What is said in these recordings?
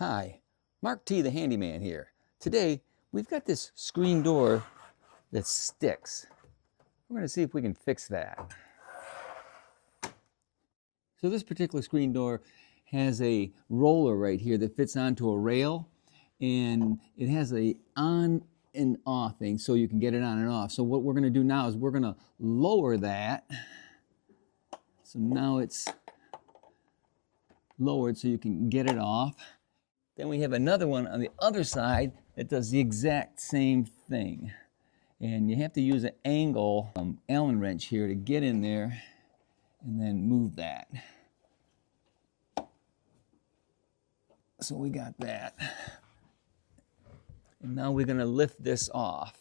Hi, Mark T the Handyman here. Today, we've got this screen door that sticks. We're going to see if we can fix that. So this particular screen door has a roller right here that fits onto a rail, and it has a on and off thing so you can get it on and off. So what we're going to do now is we're going to lower that. So now it's lowered so you can get it off. Then we have another one on the other side that does the exact same thing. And you have to use an angle Allen wrench here to get in there and then move that. So we got that. And now we're going to lift this off.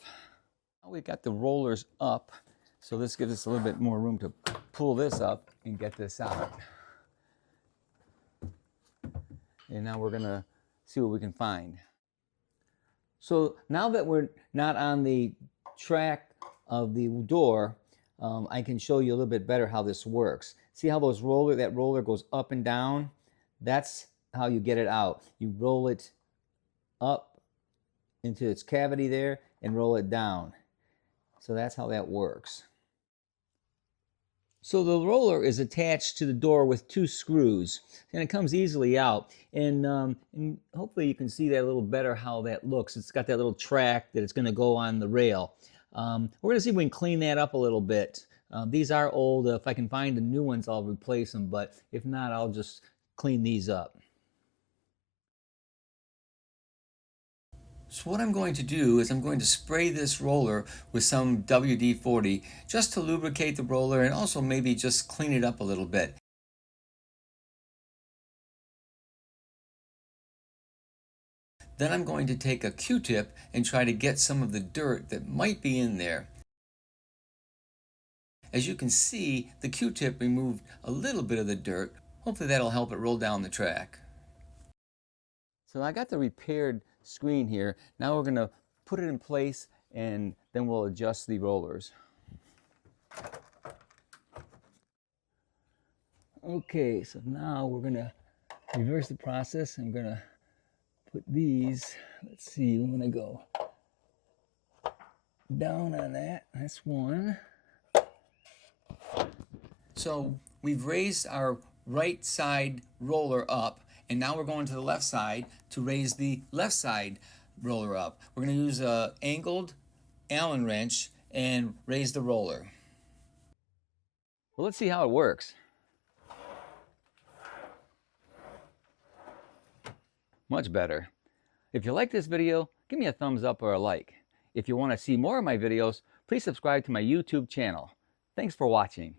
Now we got the rollers up, so this gives us a little bit more room to pull this up and get this out. And now we're going to see what we can find. So now that we're not on the track of the door, I can show you a little bit better how this works. See how that roller goes up and down? That's how you get it out. You roll it up into its cavity there and roll it down. So that's how that works. So the roller is attached to the door with two screws, and it comes easily out. And hopefully you can see that a little better how that looks. It's got that little track that it's going to go on the rail. We're going to see if we can clean that up a little bit. These are old. If I can find the new ones, I'll replace them. But if not, I'll just clean these up. So what I'm going to do is I'm going to spray this roller with some WD-40 just to lubricate the roller and also maybe just clean it up a little bit. Then I'm going to take a Q-tip and try to get some of the dirt that might be in there. As you can see, the Q-tip removed a little bit of the dirt. Hopefully that'll help it roll down the track. So I got the repaired screen here. Now we're going to put it in place and then we'll adjust the rollers. Okay, so now we're going to reverse the process. I'm going to put these, let's see, I'm going to go down on that. That's one. So we've raised our right side roller up, and now we're going to the left side to raise the left side roller up. We're going to use an angled Allen wrench and raise the roller. Well, let's see how it works. Much better. If you like this video, give me a thumbs up or a like. If you want to see more of my videos, please subscribe to my YouTube channel. Thanks for watching.